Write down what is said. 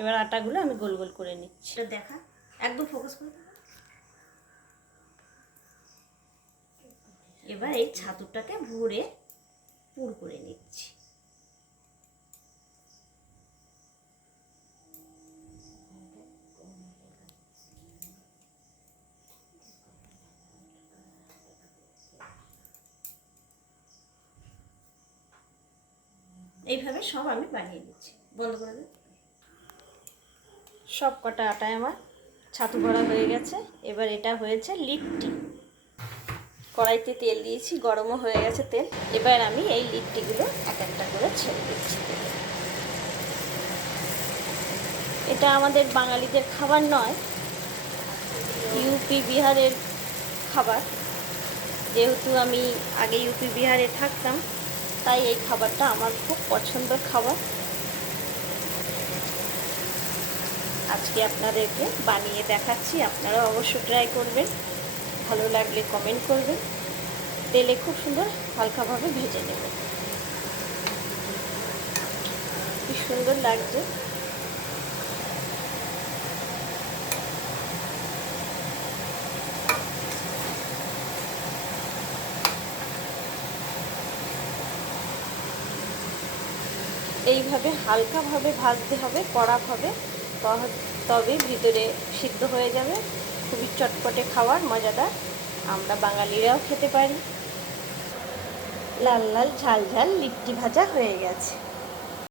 এবার আটাগুলো আমি গোল গোল করে নিচ্ছি। দেখা একদম ফোকাস করে। এবার এই ছাতুটাকে ভরে পুর করে নিচ্ছি। এইভাবে সব আমি বানিয়ে দিচ্ছি। বন্ধ করে দিই। সব কটা আটায় আমার ছাতু ভরা হয়ে গেছে। এবার এটা হয়েছে লিট্টি। কড়াইতে তেল দিয়েছি, গরমও হয়ে গেছে তেল। এবার আমি এই লিট্টিগুলো এক একটা করে ছেড়ে দিচ্ছি। এটা আমাদের বাঙালিদের খাবার নয়, ইউপি বিহারের খাবার। যেহেতু আমি আগে ইউপি বিহারে থাকতাম, তাই এই খাবারটা আমার খুব পছন্দের খাবার। আজকে আপনাদেরকে বানিয়ে দেখাচ্ছি, আপনারা অবশ্যই ট্রাই করবেন। ভালো লাগলে কমেন্ট করবেন। তেলে খুব সুন্দর হালকাভাবে ভেজে নেব। কি সুন্দর লাগছে। এইভাবে হালকাভাবে ভাজতে হবে, কড়াভাবে, তবে ভিতরে সিদ্ধ হয়ে যাবে। খুবই চটপটে খাবার, মজাদার। আমরা বাঙালিরাও খেতে পারি। লাল লাল ঝাল ঝাল লিট্টি ভাজা হয়ে গেছে।